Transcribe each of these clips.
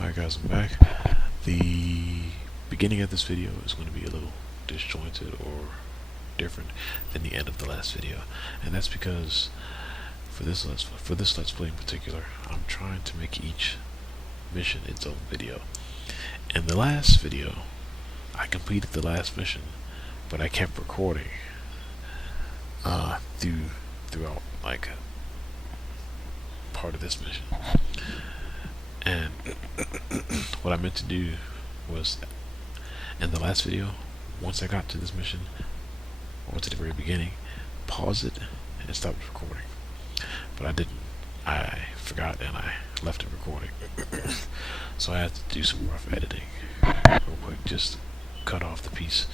Alright guys, I'm back. The beginning of this video is going to be a little disjointed or different than the end of the last video, and that's because for this let's play in particular, I'm trying to make each mission its own video. In the last video, I completed the last mission, but I kept recording throughout like part of this mission. And what I meant to do was, in the last video, once I got to this mission, or to the very beginning, pause it and stop recording. But I didn't. I forgot and I left it recording. So I had to do some rough editing real quick, just cut off the piece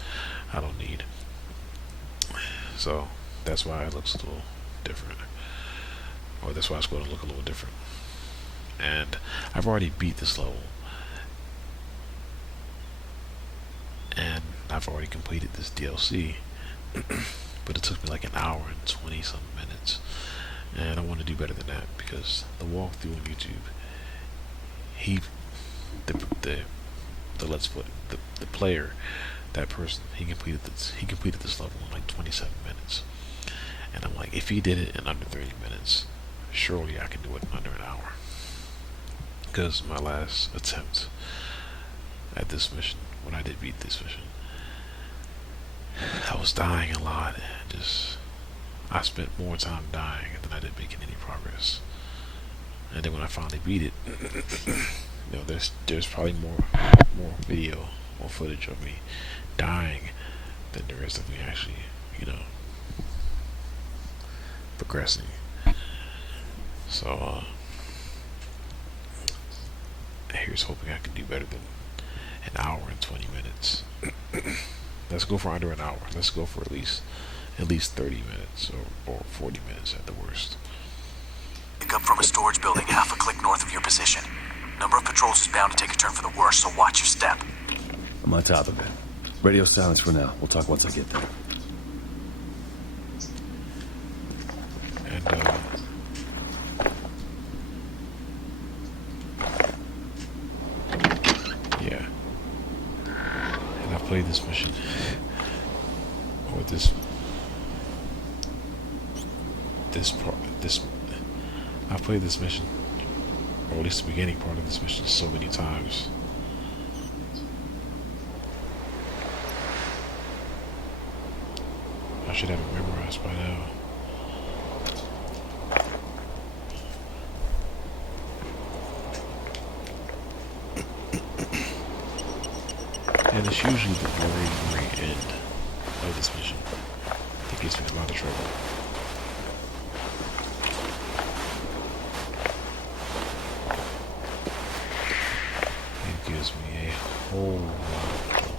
I don't need. So that's why it looks a little different, or that's why it's going to look a little different. And I've already beat this level, and I've already completed this DLC, but it took me like an hour and 20 some minutes, and I want to do better than that, because the walkthrough on YouTube, the let's play, the player, that person, he completed this level in like 27 minutes, and I'm like, if he did it in under 30 minutes, surely I can do it in under an hour. Because my last attempt at this mission, when I did beat this mission, I was dying a lot, and I spent more time dying than I did making any progress. And then when I finally beat it, you know, there's probably more video, more footage of me dying than there is of me actually, you know, progressing. So here's hoping I can do better than an hour and 20 minutes. Let's go for under an hour. Let's go for at least 30 minutes or 40 minutes at the worst. Pick up from a storage building half a click north of your position. Number of patrols is bound to take a turn for the worse, so watch your step. I'm on top of it. Radio silence for now. We'll talk once I get there. And yeah. And I played this mission, or this I played this mission, or at least the beginning part of this mission, so many times. I should have it memorized by now. And it's usually the very end of this mission that gets me in a lot of trouble. It gives me a whole lot of trouble.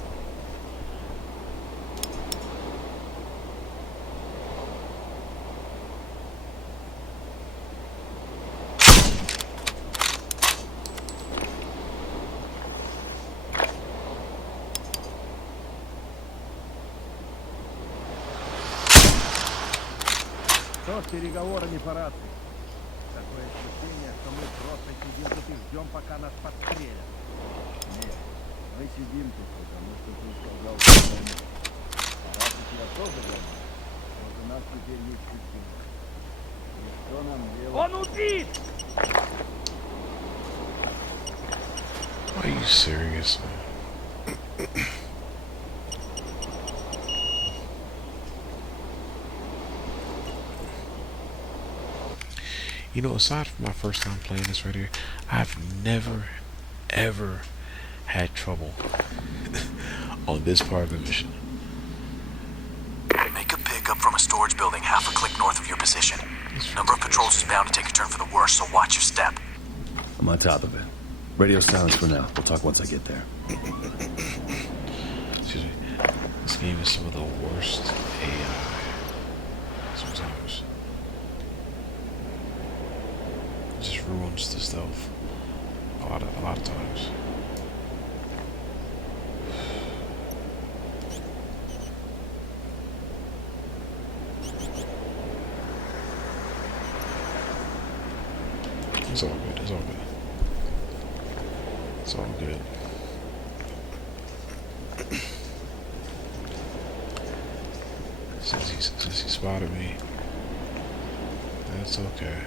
Что переговоры не по рации? Такое ощущение, что мы просто сидим тут и ждем, пока нас подстрелят. Нет, мы сидим тут, потому что ты сказал, что мы. А раз у тебя тоже граница, вот у нас теперь есть причина. И что нам делать? Он убит! Are you serious, man? You know, aside from my first time playing this right here, I've never, ever had trouble on this part of the mission. Make a pickup from a storage building half a click north of your position. Number of patrols is bound to take a turn for the worse, so watch your step. I'm on top of it. Radio silence for now. We'll talk once I get there. Excuse me. This game is some of the worst AI sometimes. It just ruins the stealth a lot of times. It's all good. It's all good. It's all good. Since he spotted me, that's okay.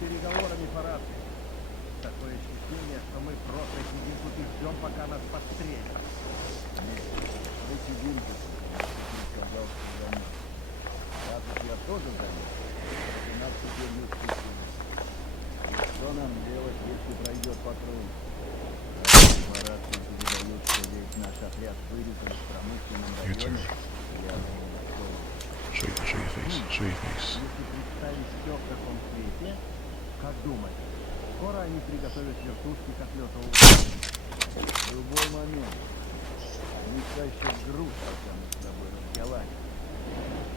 Переговорами по рации. Такое ощущение, что мы просто сидим тут и ждем, пока нас подстрелят. Нет, мы сидим тут. Ты сказал, что за нами. Кажется, я тоже за ним. И нас теперь не спустили. И что нам делать, если пройдет патруль? По рации передают, что весь наш отряд вырезан в промышленном районе. Я готов. Show your face. Show your face. Если представить все в таком свете, как думаешь, скоро они приготовят вертушки к отлету? В любой момент. Они тащат груз, пока мы с тобой разговариваем.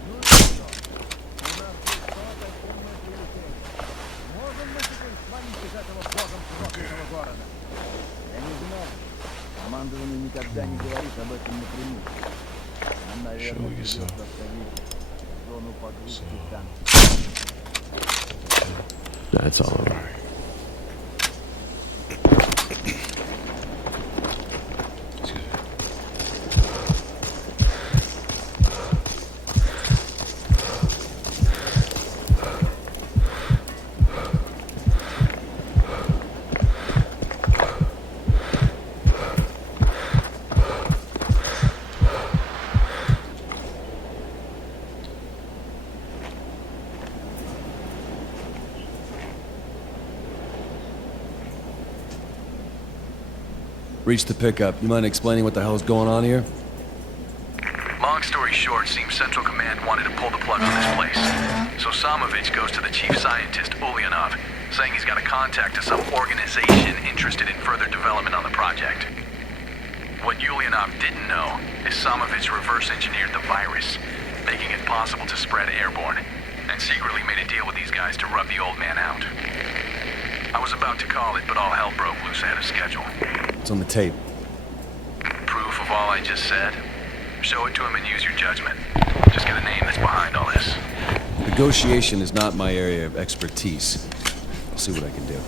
Ну и что? У нас есть что-то сильное прилетело. Можем мы теперь свалить из этого богом проклятого города? Я не знаю. Командование никогда не говорит об этом напрямую. Нам, наверное, придется оставить зону погрузки там. That's all right. Reach the pickup. You mind explaining what the hell is going on here? Long story short, seems Central Command wanted to pull the plug on this place. So Samovich goes to the chief scientist, Ulyanov, saying he's got a contact to some organization interested in further development on the project. What Ulyanov didn't know is Samovich reverse engineered the virus, making it possible to spread airborne, and secretly made a deal with these guys to rub the old man out. I was about to call it, but all hell broke loose ahead of schedule. It's on the tape. Proof of all I just said? Show it to him and use your judgment. Just get a name that's behind all this. Negotiation is not my area of expertise. I'll see what I can do.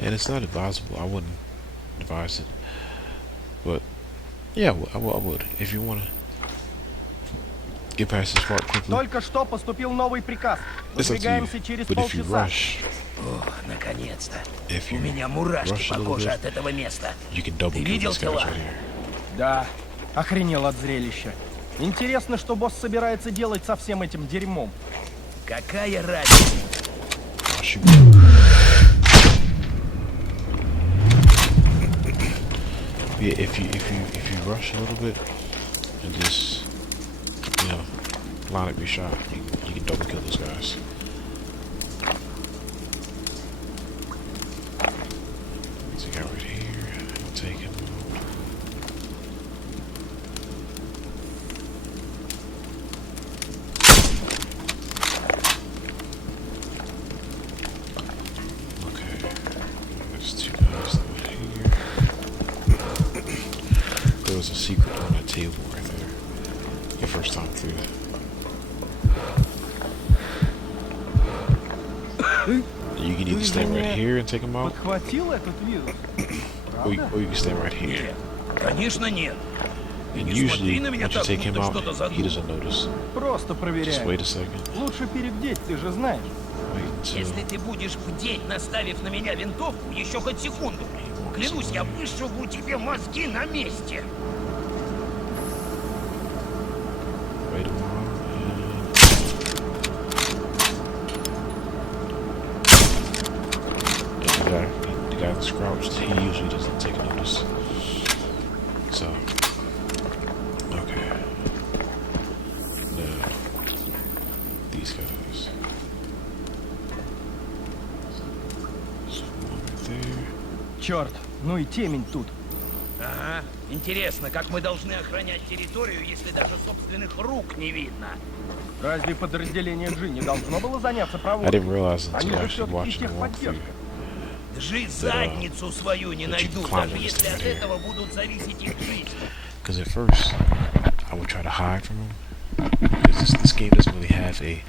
And it's not advisable. I wouldn't advise it. But yeah, I would. If you want to get past this part quickly. Только что поступил новый приказ. It's up to you. Выдвигаемся через But if you полчаса. rush, О, наконец-то. if У you меня мурашки rush a по little коже bit, от этого места. you can double Ты kill видел these guys тела? right here. Да, охренел от зрелища. Интересно, что босс собирается делать со всем этим дерьмом. Какая разница? I'll shoot. Yeah, if you rush a little bit and just line up your shot, you can double kill those guys. There's a guy right here. I'll take him. Okay, there's two guys over here. There was a secret on that table right there. Your first time through that. You can either stay right here and take him out, Подхватил этот вирус? or you can stay right here. Конечно нет. And не usually, смотри на меня once you так, take him будто out, что-то задумал. he doesn't notice. Просто Just проверяю. wait a second. Лучше перебдеть, ты же знаешь. Wait until Если ты будешь бдеть, наставив на меня винтовку, еще хоть секунду, клянусь, я вышибу тебе мозги на месте. wait a while. And the guy that's crouched, he usually doesn't take notice. So, okay. Now, these guys. Черт, ну и темень тут. Ага. Интересно, как мы должны охранять территорию, если даже собственных рук не видно? Разве подразделение G не должно было заняться I проводкой? didn't realize Они until же actually все-таки watching the техподдержка. walkthrough Жить задницу свою не that you найду, can climb даже on this если thing от right here. этого будут зависеть их жизни. Because at first, I would try to hide from him. Because this game doesn't really have a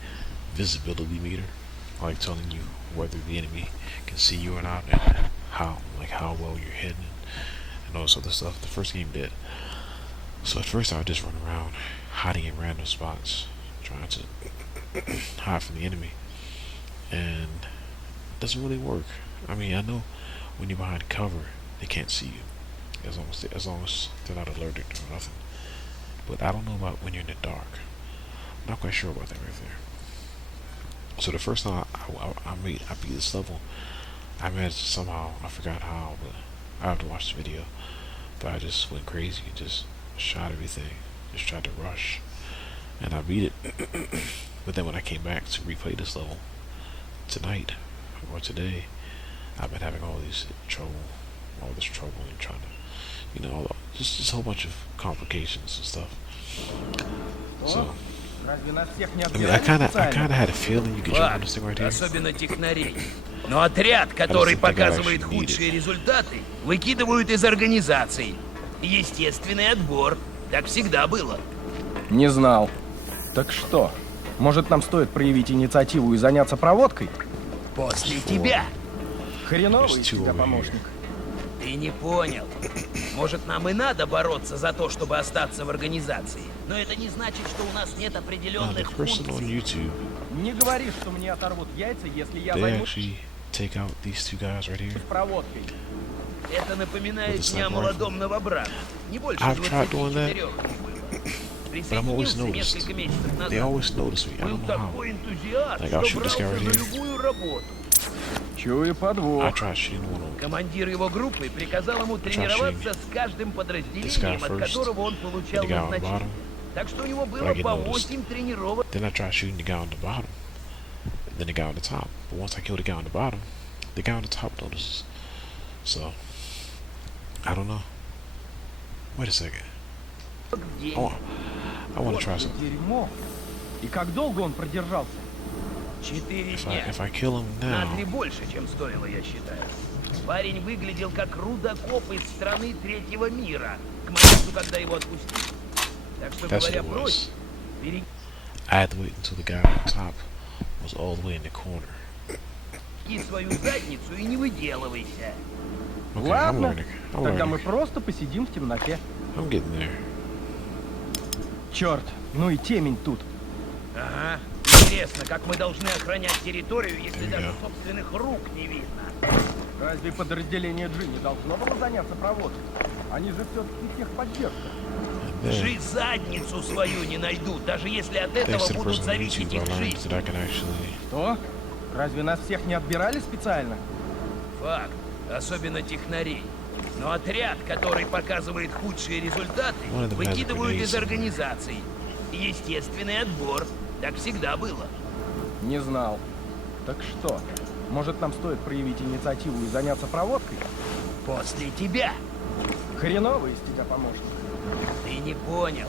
visibility meter, like telling you whether the enemy can see you or not, and how well you're hidden, and all this other stuff. The first game did. So at first, I would just run around, hiding in random spots, trying to hide from the enemy, and it doesn't really work. I mean, I know when you're behind cover, they can't see you, as long as they're not alerted or nothing. But I don't know about when you're in the dark. I'm not quite sure about that right there. So the first time I beat this level, I managed to somehow, I forgot how, but I have to watch the video. But I just went crazy and just shot everything, just tried to rush, and I beat it. But then when I came back to replay this level tonight or today, I've been having all this trouble and trying to, just a whole bunch of complications and stuff. So, Разве нас всех не I mean, I отбирали kind специально? of had a feeling you could jump on this Факт, thing right here. особенно технарей. Но отряд, который think I показывает actually need худшие it. результаты, выкидывают из организации. Естественный отбор. Так всегда было. Не знал. Так что? Может, нам стоит проявить инициативу и заняться проводкой? После тебя. Хреновый There's из two тебя over помощник. Ты не понял. Может, нам и надо бороться за то, чтобы остаться в организации. Но это не значит, что у нас нет Now, the определенных person on функций. YouTube, Не говори, что мне оторвут яйца, если я they займусь actually take out these two guys right here. проводкой. Это напоминает With the мне о sniper молодом новобранце. Не больше I've tried 24 doing that, ему было. but I'm always Присоединился noticed. несколько месяцев They назад. always notice me. I Был don't know how. такой энтузиаст, Like, что I'll shoot this guy брался right за here. любую работу. Чую I подвох. tried shooting one of them. Командир его группы приказал ему тренироваться с каждым подразделением, от first, которого он получал the guy on the назначение. bottom. Так что у него I было get по noticed. 8 тренировок. Then I tried shooting the guy on the bottom, then the guy on the top. But once I killed the guy on the bottom, the guy on the top notices. So, I don't know. Wait a second. в день. I want to try Вот something. дерьмо. И как долго он продержался? 4 дня. If I kill him На now, 3 больше, чем стоило, я считаю. Парень выглядел как рудокоп из страны третьего мира к моменту, когда его отпустили. Так что, that's what говоря it прочь, was. береги I had to wait until the guy on top was all the way in the corner. свою задницу и не выделывайся. Okay, I'm Ладно, learning. I'm тогда мы learning. просто посидим в темноте. I'm getting there. Черт, ну и темень тут. Ага. Интересно, как мы должны охранять территорию, если There we даже go. собственных рук не видно? Разве подразделение G не должно было заняться проводкой? Они же все-таки техподдержка. And then, Жить задницу свою не найдут, даже если от этого thanks to the будут person on зависеть YouTube, I их learned жизни. that I can actually. Что? Разве нас всех не отбирали специально? Факт. Особенно технарей. Но отряд, который показывает худшие результаты, One of them has a выкидывают grenade из somewhere. организаций. Естественный отбор. Так всегда было. Не знал. Так что? Может, нам стоит проявить инициативу и заняться проводкой? После тебя. Хреновый из тебя помощник. Ты не понял.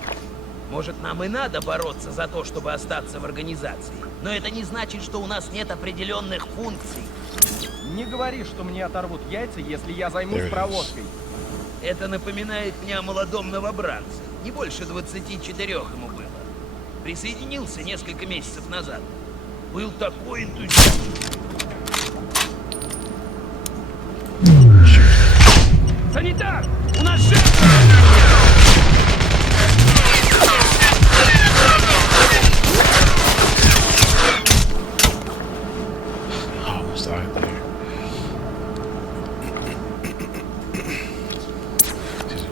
Может, нам и надо бороться за то, чтобы остаться в организации. Но это не значит, что у нас нет определенных функций. Не говори, что мне оторвут яйца, если я займусь There it is. проводкой. Это напоминает мне о молодом новобранце. Не больше 24 ему было. Присоединился несколько месяцев назад. Был такой энтузиаст. Санитар! У нас жертва! I almost died there. Excuse me.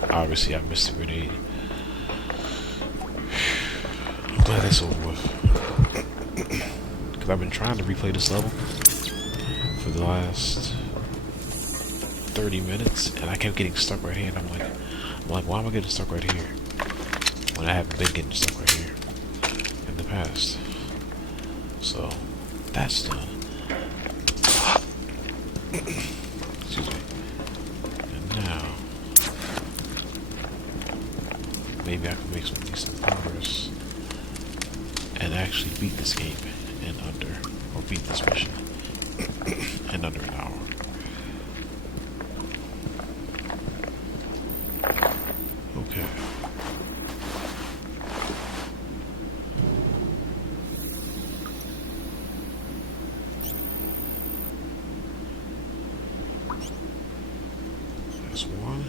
But obviously, I missed the grenade. I'm glad that's over with. Because I've been trying to replay this level for the last 30 minutes, and I kept getting stuck right here. And I'm like, why am I getting stuck right here when I haven't been getting stuck right here in the past? So that's done. Excuse me. And now, maybe I can make some decent progress and actually beat this game in under, or beat this mission in under an hour. Okay. That's one.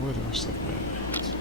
Where the rest of them at?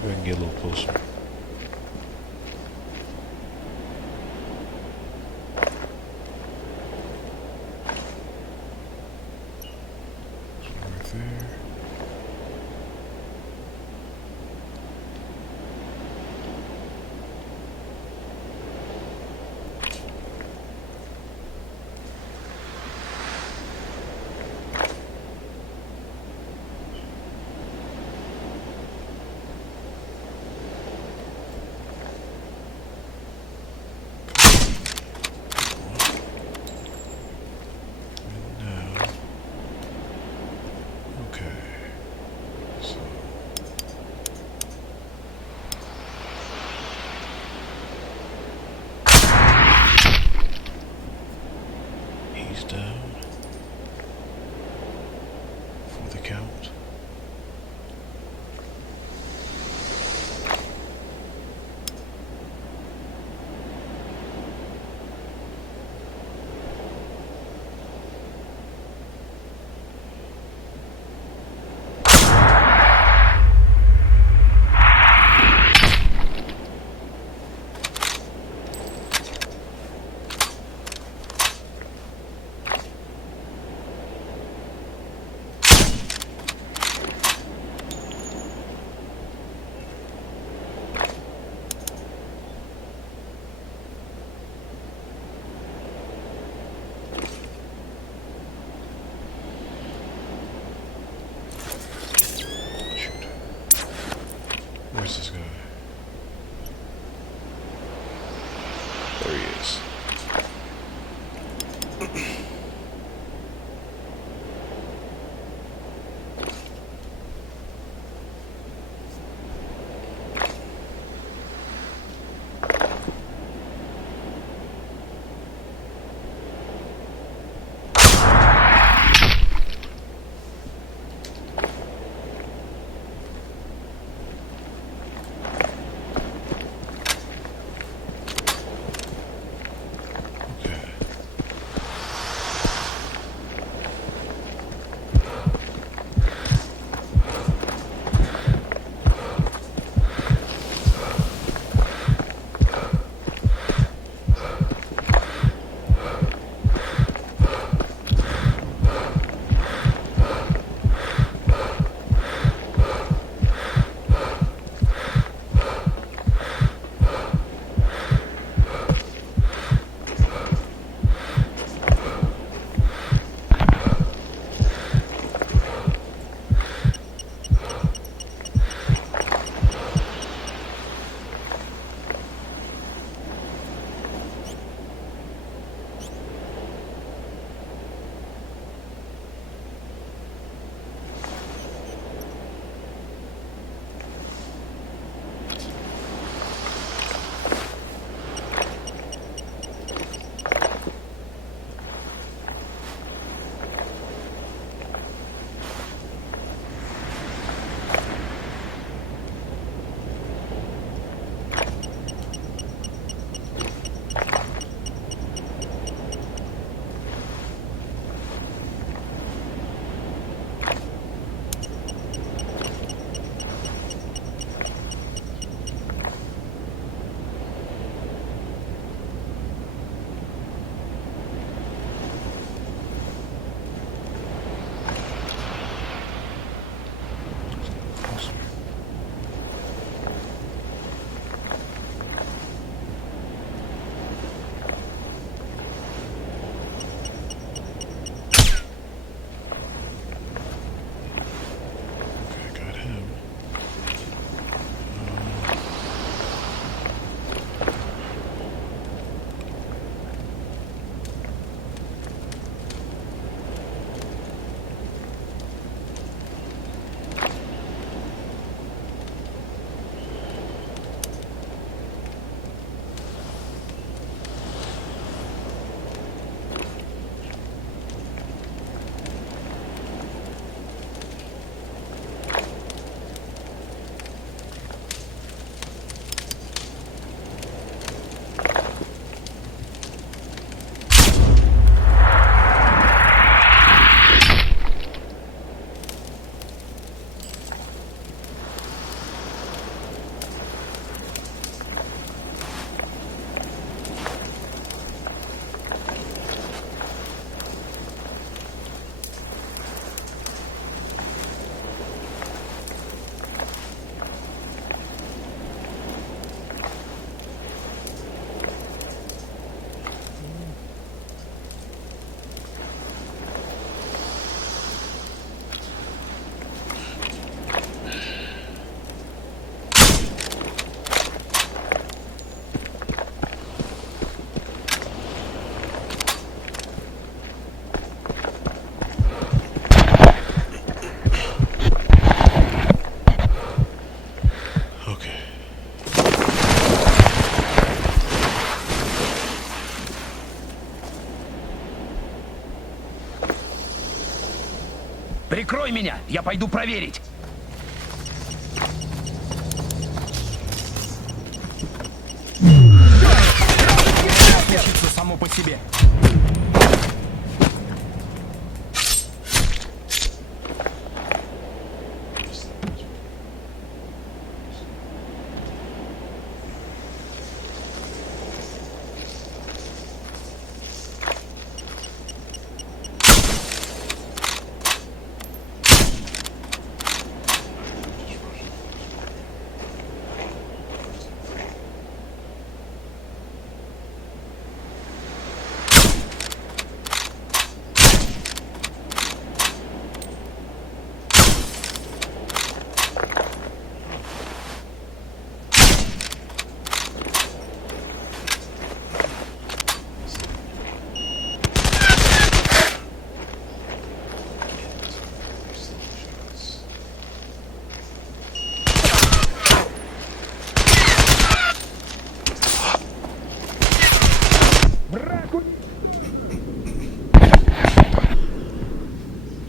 Maybe I can get a little closer. Right there. Down for the count. Прикрой меня, я пойду проверить. Случится само по себе.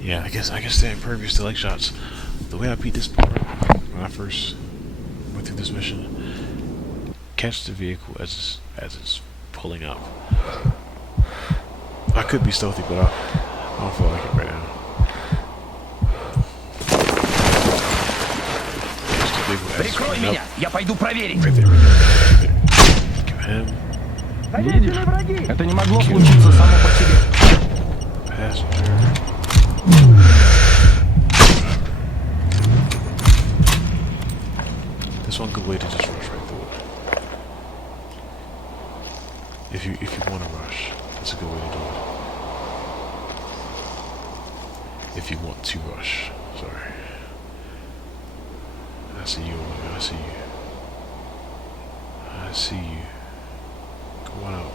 Yeah, I guess they're impervious to leg shots. The way I beat this part when I first went through this mission, catch the vehicle as it's pulling up. I could be stealthy, but I don't feel like it right now. Catch the vehicle as it's Прикрой pulling меня, up. я пойду проверить. Right there, right there. Give him Видишь? Это не могло случиться само по себе. passenger. This one good way to just rush right through it. If you want to rush, that's a good way to do it. If you want to rush, sorry. I see you, Omega. I see you. I see you. Go on out.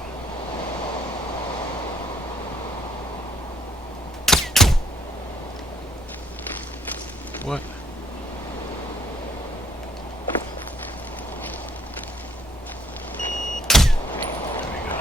What? There we go.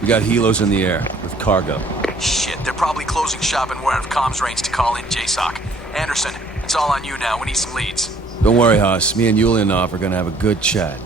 We got helos in the air with cargo. Shit, they're probably closing shop and we're out of comms range to call in JSOC. Anderson, it's all on you now. We need some leads. Don't worry, Haas. Me and Yulianov are gonna have a good chat.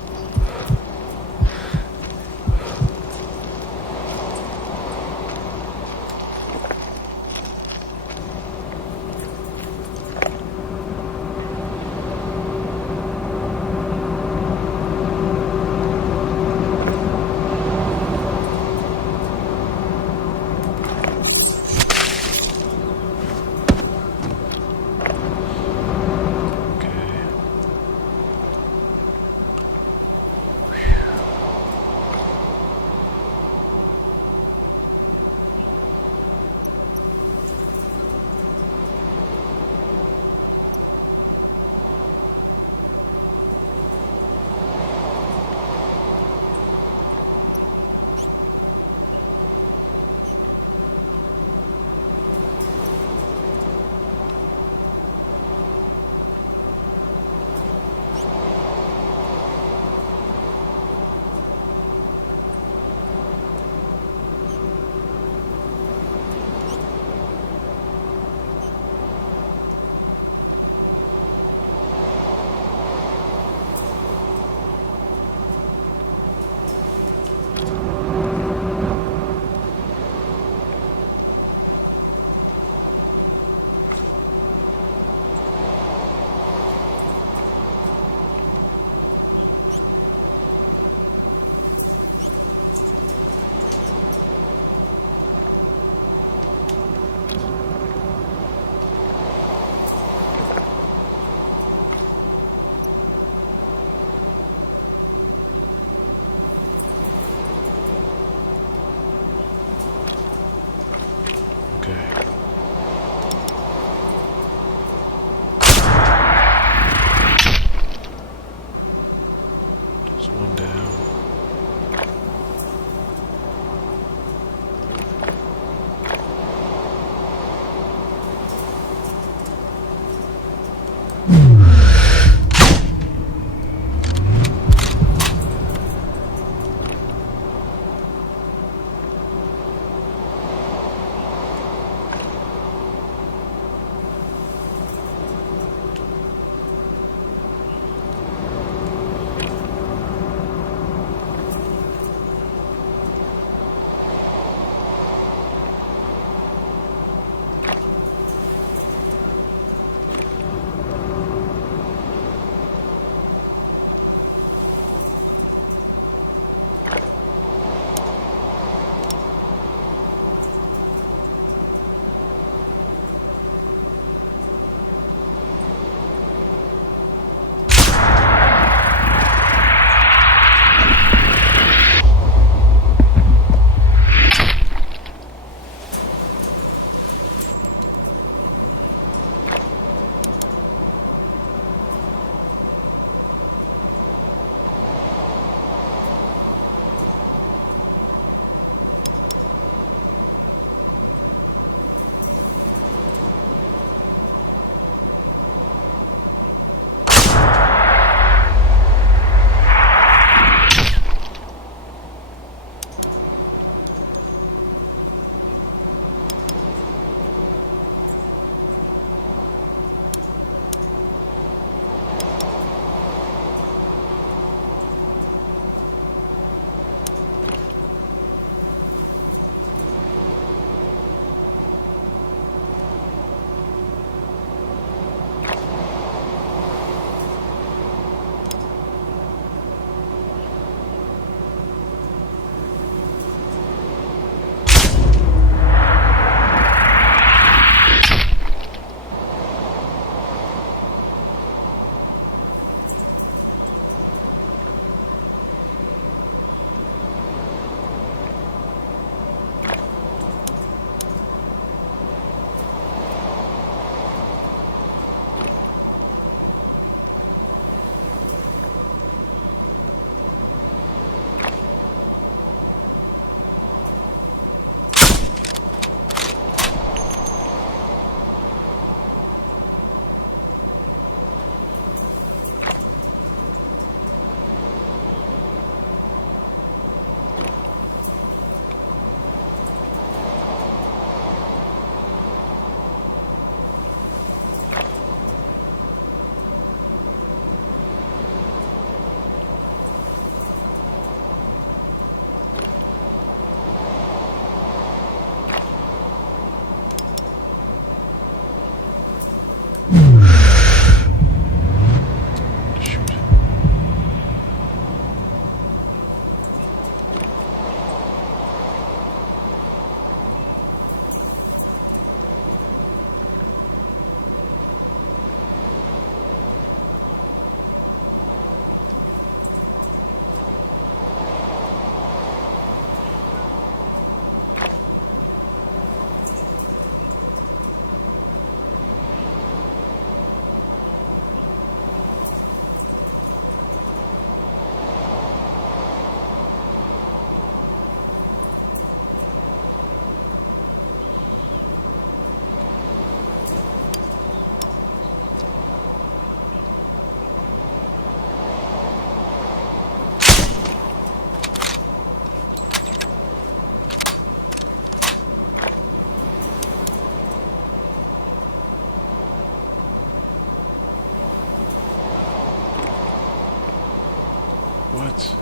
What?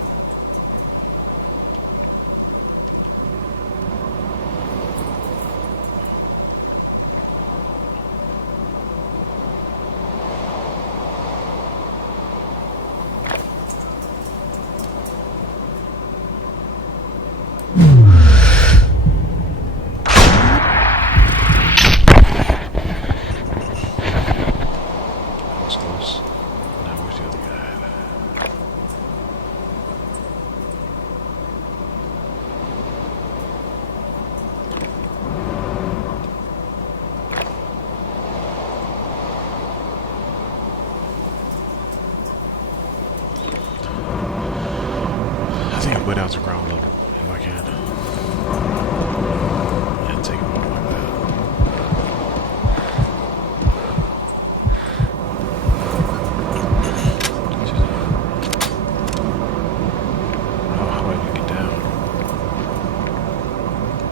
That was close. Now where's the other guy? I think I'll go down to ground level if I can. And take him out like that. Oh, how do I even get down?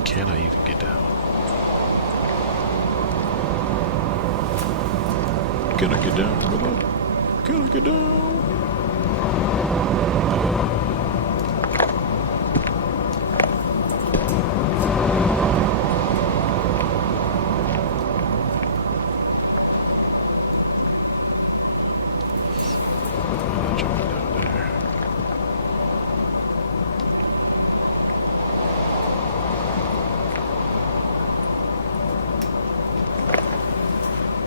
Can I even get down? Can I get down, brother? Can I get down? Jumping down there.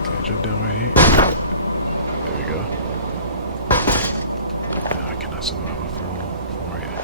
Can I jump down right here? There we go. Now I cannot survive a fall from right here.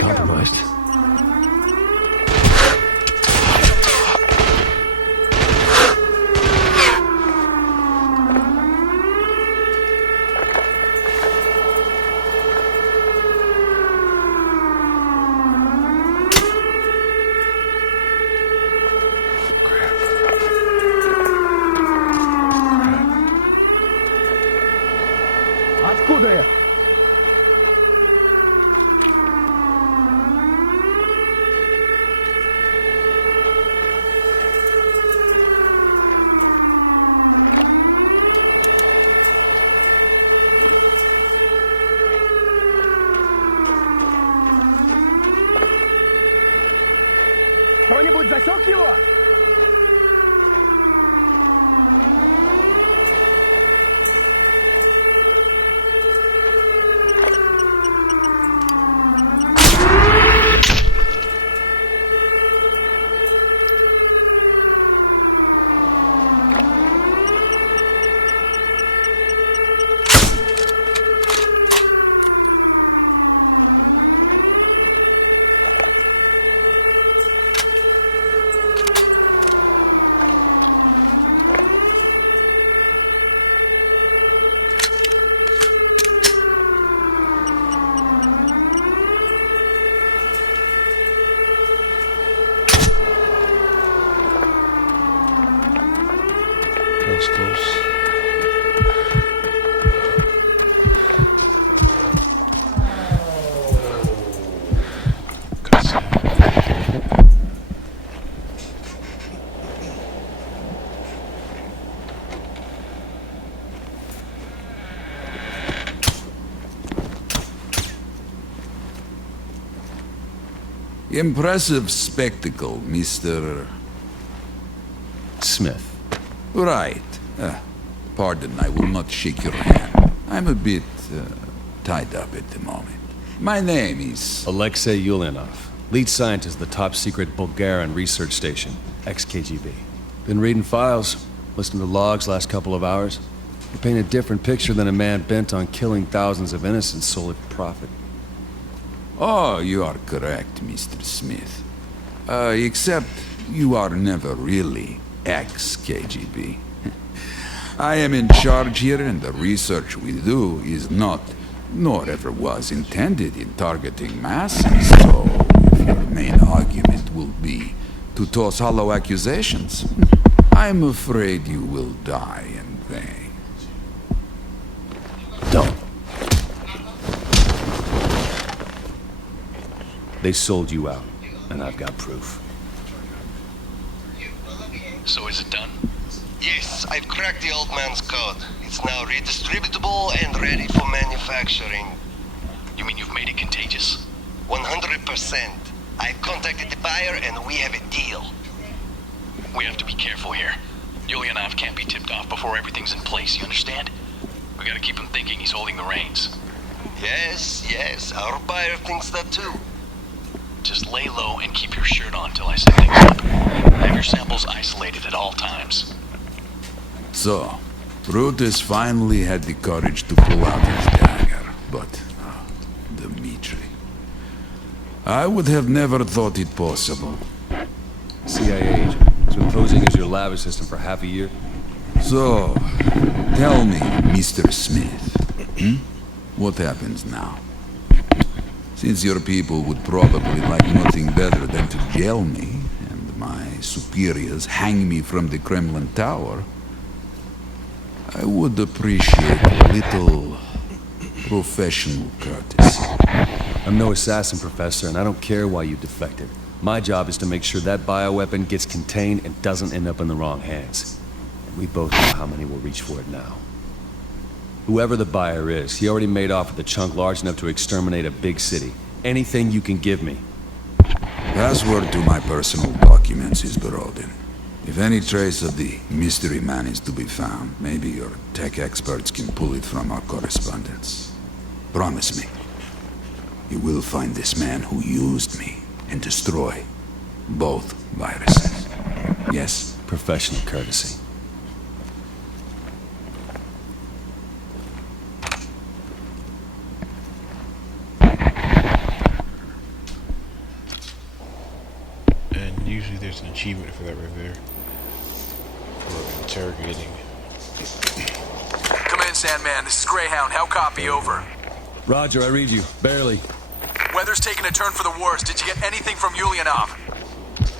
Compromised. Откуда я? Кто-нибудь засек его? That was close. Cutscene. Impressive spectacle, Mr. Smith. Right. Pardon, I will not shake your hand. I'm a bit tied up at the moment. My name is... Alexei Yulianov, lead scientist of the top-secret Bulgarian research station, ex-KGB. Been reading files, listening to logs last couple of hours. You paint a different picture than a man bent on killing thousands of innocents solely for profit. Oh, you are correct, Mr. Smith. Except you are never really ex-KGB. I am in charge here, and the research we do is not, nor ever was intended in targeting masses, so if your main argument will be to toss hollow accusations, I'm afraid you will die in vain. Don't. They sold you out, and I've got proof. So is it done? Yes, I've cracked the old man's code. It's now redistributable and ready for manufacturing. You mean you've made it contagious? 100%. I've contacted the buyer and we have a deal. We have to be careful here. Yulianov can't be tipped off before everything's in place, you understand? We gotta keep him thinking he's holding the reins. Yes, our buyer thinks that too. Just lay low and keep your shirt on till I set things up. Have your samples isolated at all times. So, Brutus finally had the courage to pull out his dagger, but... Dmitri... I would have never thought it possible. CIA agent. He's been posing as your lab assistant for half a year. So, tell me, Mr. Smith, what happens now? Since your people would probably like nothing better than to jail me, and my superiors hang me from the Kremlin Tower, I would appreciate a little professional courtesy. I'm no assassin, Professor, and I don't care why you defected. My job is to make sure that bioweapon gets contained and doesn't end up in the wrong hands. And we both know how many will reach for it now. Whoever the buyer is, he already made off with a chunk large enough to exterminate a big city. Anything you can give me. Password to my personal documents is Borodin. If any trace of the mystery man is to be found, maybe your tech experts can pull it from our correspondence. Promise me, you will find this man who used me and destroy both viruses. Yes? Professional courtesy. And usually there's an achievement for that right there. For interrogating. Come in, Sandman. This is Greyhound. How copy? Over. Roger, I read you. Barely. Weather's taking a turn for the worse. Did you get anything from Yulianov?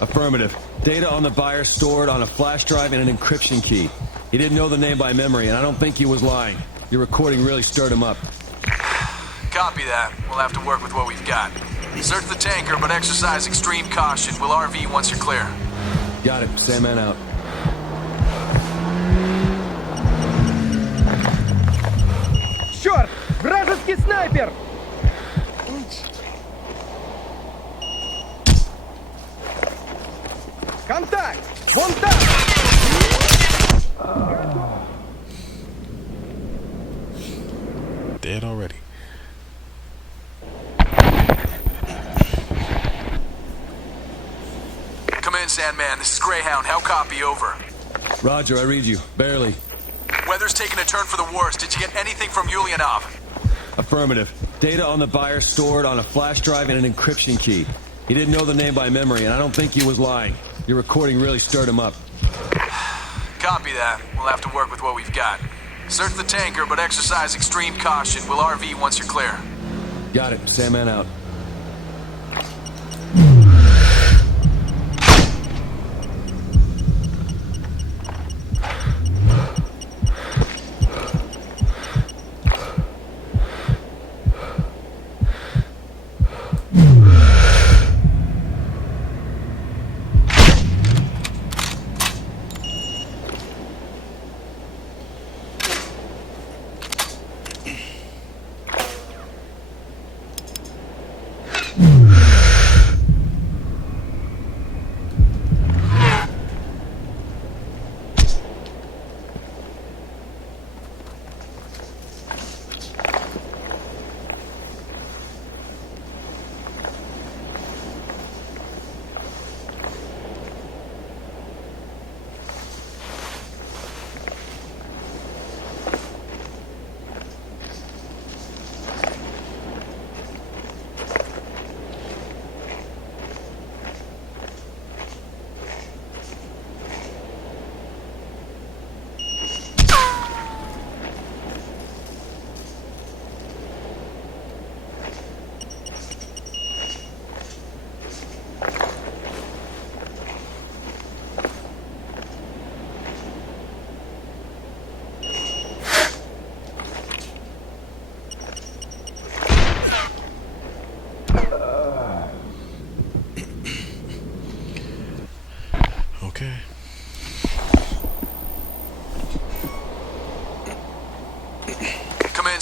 Affirmative. Data on the buyer stored on a flash drive and an encryption key. He didn't know the name by memory, and I don't think he was lying. Your recording really stirred him up. Copy that. We'll have to work with what we've got. Search the tanker, but exercise extreme caution. We'll RV once you're clear. Got it. Sandman out. Черт! Вражеский снайпер! Контакт! Вон там! Dead already. Come in, Sandman. This is Greyhound. How copy? Over. Roger, I read you. Barely. Weather's taking a turn for the worse. Did you get anything from Yulianov? Affirmative. Data on the buyer stored on a flash drive and an encryption key. He didn't know the name by memory, and I don't think he was lying. Your recording really stirred him up. Copy that. We'll have to work with what we've got. Search the tanker, but exercise extreme caution. We'll RV once you're clear. Got it. Sandman out.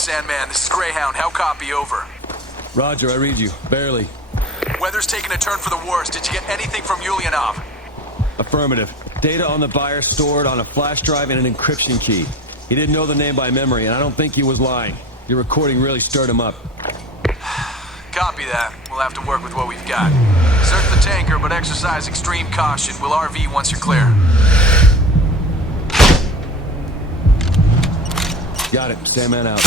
Sandman. This is Greyhound. How copy? Over. Roger, I read you. Barely. Weather's taking a turn for the worse. Did you get anything from Ulyanov? Affirmative. Data on the buyer stored on a flash drive and an encryption key. He didn't know the name by memory, and I don't think he was lying. Your recording really stirred him up. Copy that. We'll have to work with what we've got. Search the tanker, but exercise extreme caution. We'll RV once you're clear. Got it. Sandman out.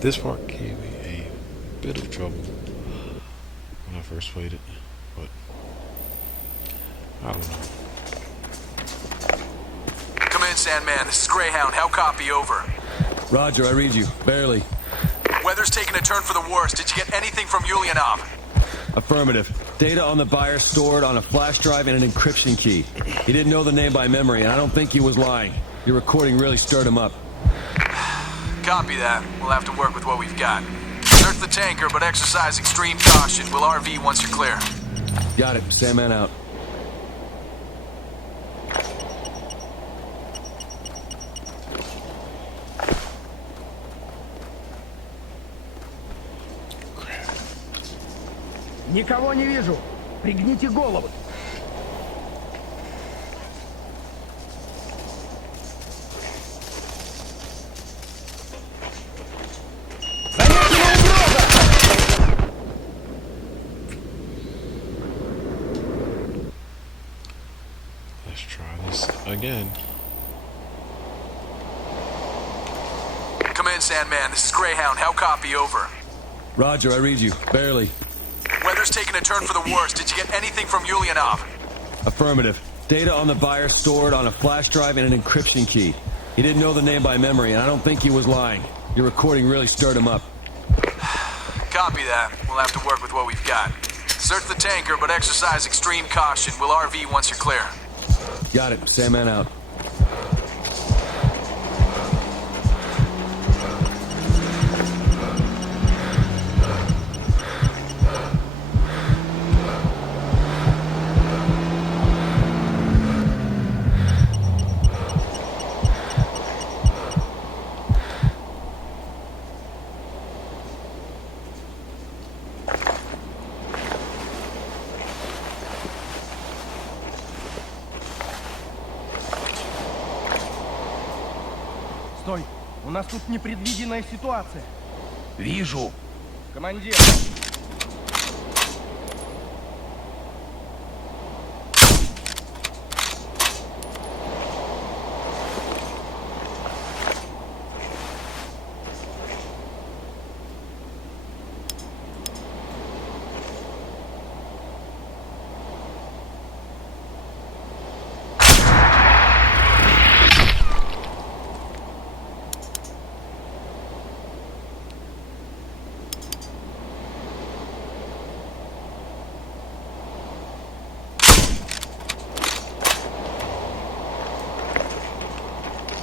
This part gave me a bit of trouble when I first played it, but I don't know. Come in, Sandman. This is Greyhound. How copy? Over. Roger, I read you. Barely. Weather's taking a turn for the worse. Did you get anything from Ulyanov? Affirmative. Data on the buyer stored on a flash drive and an encryption key. He didn't know the name by memory, and I don't think he was lying. Your recording really stirred him up. Copy that. We'll have to work with what we've got. Search the tanker, but exercise extreme caution. We'll RV once you're clear. Got it. Sandman out. Никого не вижу. Пригните головы. Let's try this again. Come in, Sandman. This is Greyhound. How copy? Over. Roger, I read you. Barely. Weather's taking a turn for the worse. Did you get anything from Ulyanov? Affirmative. Data on the buyer stored on a flash drive and an encryption key. He didn't know the name by memory, and I don't think he was lying. Your recording really stirred him up. Copy that. We'll have to work with what we've got. Search the tanker, but exercise extreme caution. We'll RV once you're clear. Got it. Sandman out. Стой. У нас тут непредвиденная ситуация. Вижу. Командир.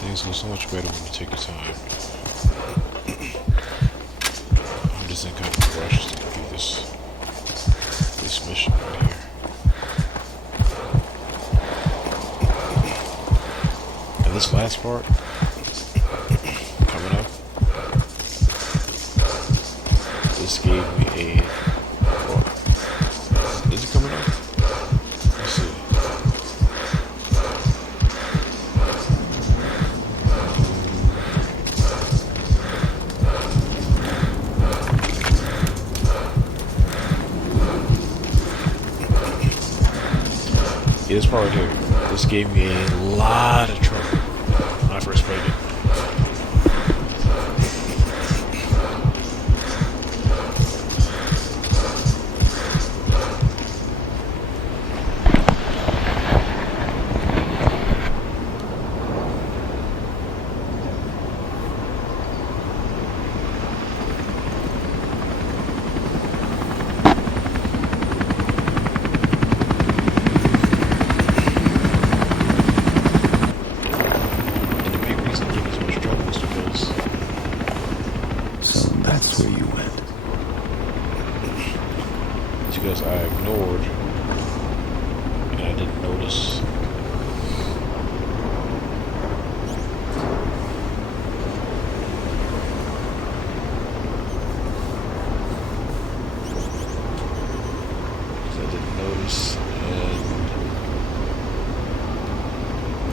Things go so much better when you take your time. I'm just in kind of a rush to complete this mission right here. And this last part coming up, this gave me a. What? Is it coming up? Let's see. This part right here, this gave me a lot of trouble when I first played it.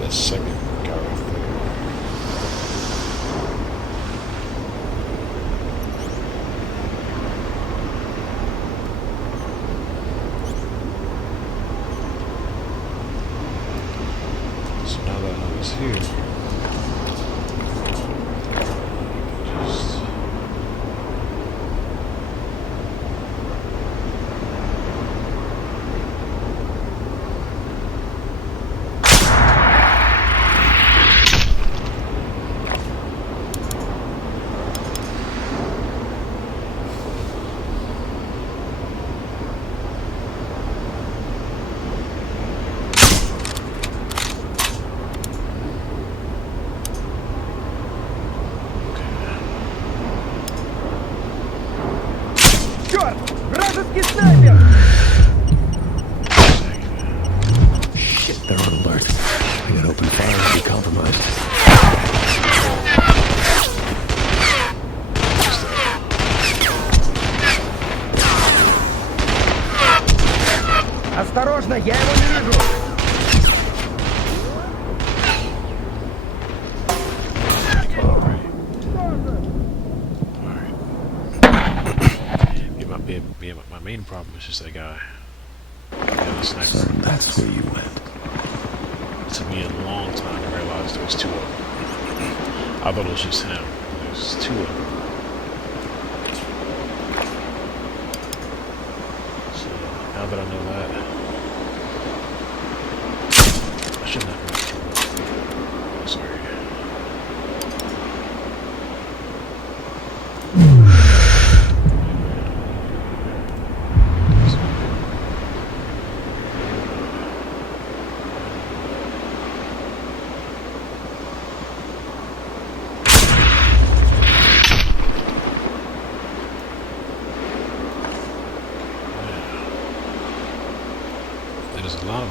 that second guy right there. So now that I know he's here, just Черт! Вражеский снайпер! Shit, they're on alert. We gotta open fire and be compromised. Осторожно, я его не вижу! my main problem is just that guy. Yeah, the sniper. So that's where you went. It took me a long time to realize there was two of them. I thought it was just him. There's two of them. So now that I know that, I shouldn't have much trouble. Sorry.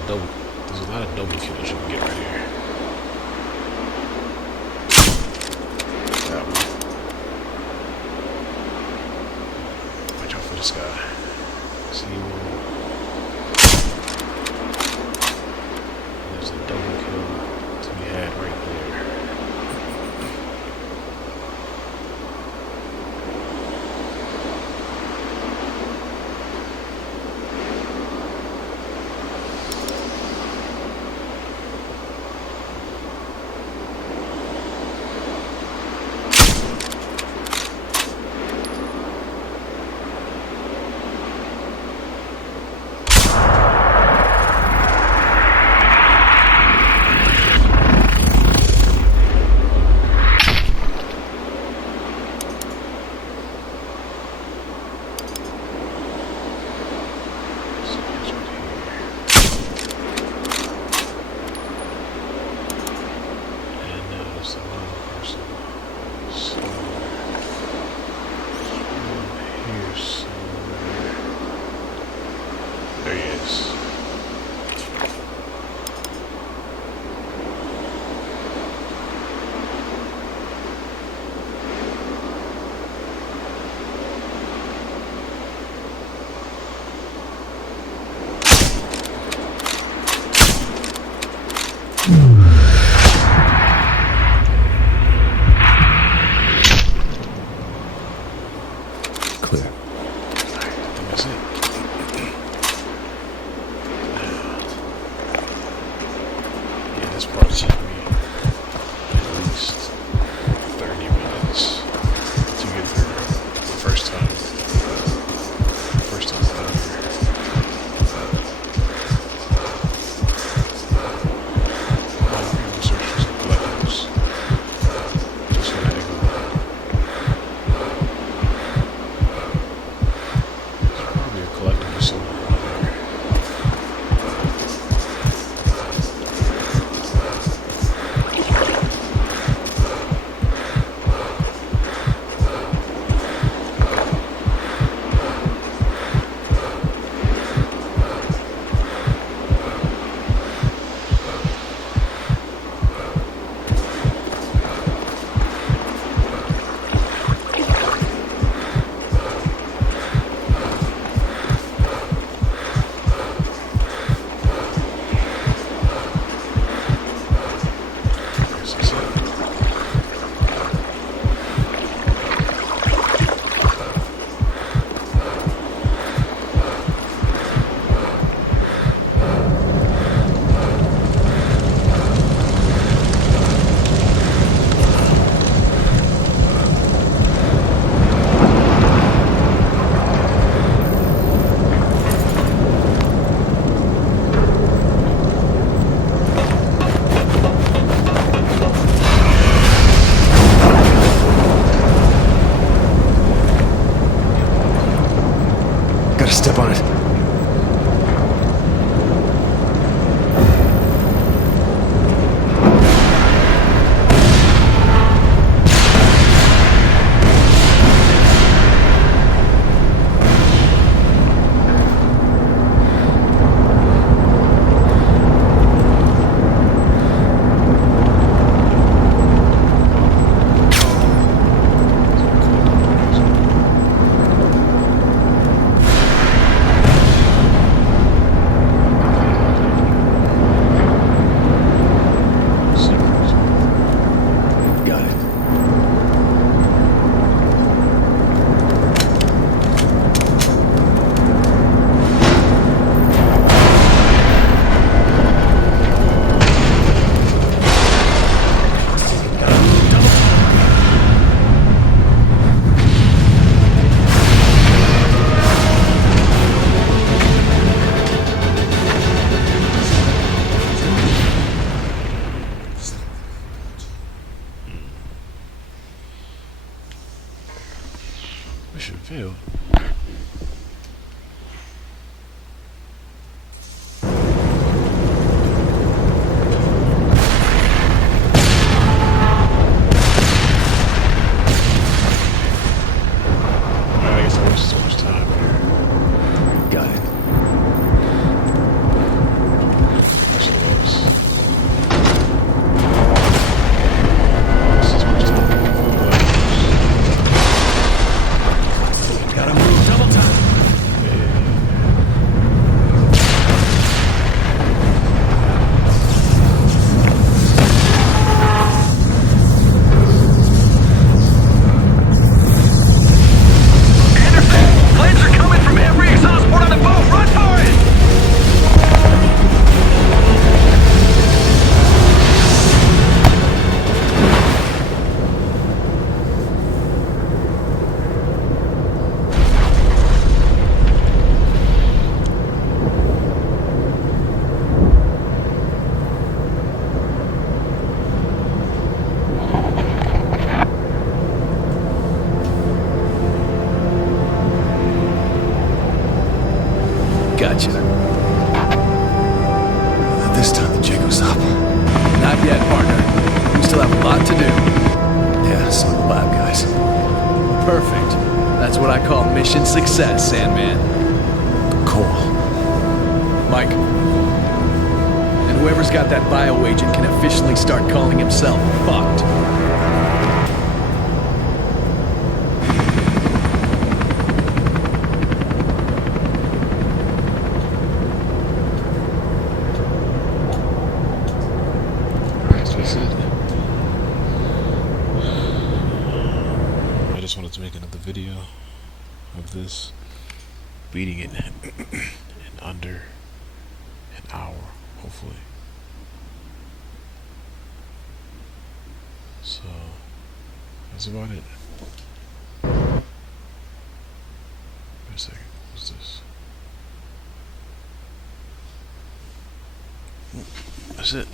There's a lot of double kills you can get right here. That one. Watch out for this guy. See one. There's a double kill to be had right there. There he is. Clear. I think that's it. Yeah, this part took me at least 30 minutes to get through the first time. First time out here. I'm searching for some collectibles. Just so that I can probably a collectible somewhere around here. Ew. I guess I wasted so much time here. Got it. Actually, it was. Wasted so much time. Gotta move double time. Flames are coming from every exhaust port on the boat! Run for it! Gotcha. This time the jig goes up. Not yet, partner. We still have a lot to do. Yeah, so do the lab guys. Perfect. That's what I call mission success, Sandman. Cool. Mike. And whoever's got that bio agent can officially start calling himself fucked. Alright, so that's it. I just wanted to make another video of this, beating it in under an hour, hopefully. So that's about it. Wait a second, what's this? That's it.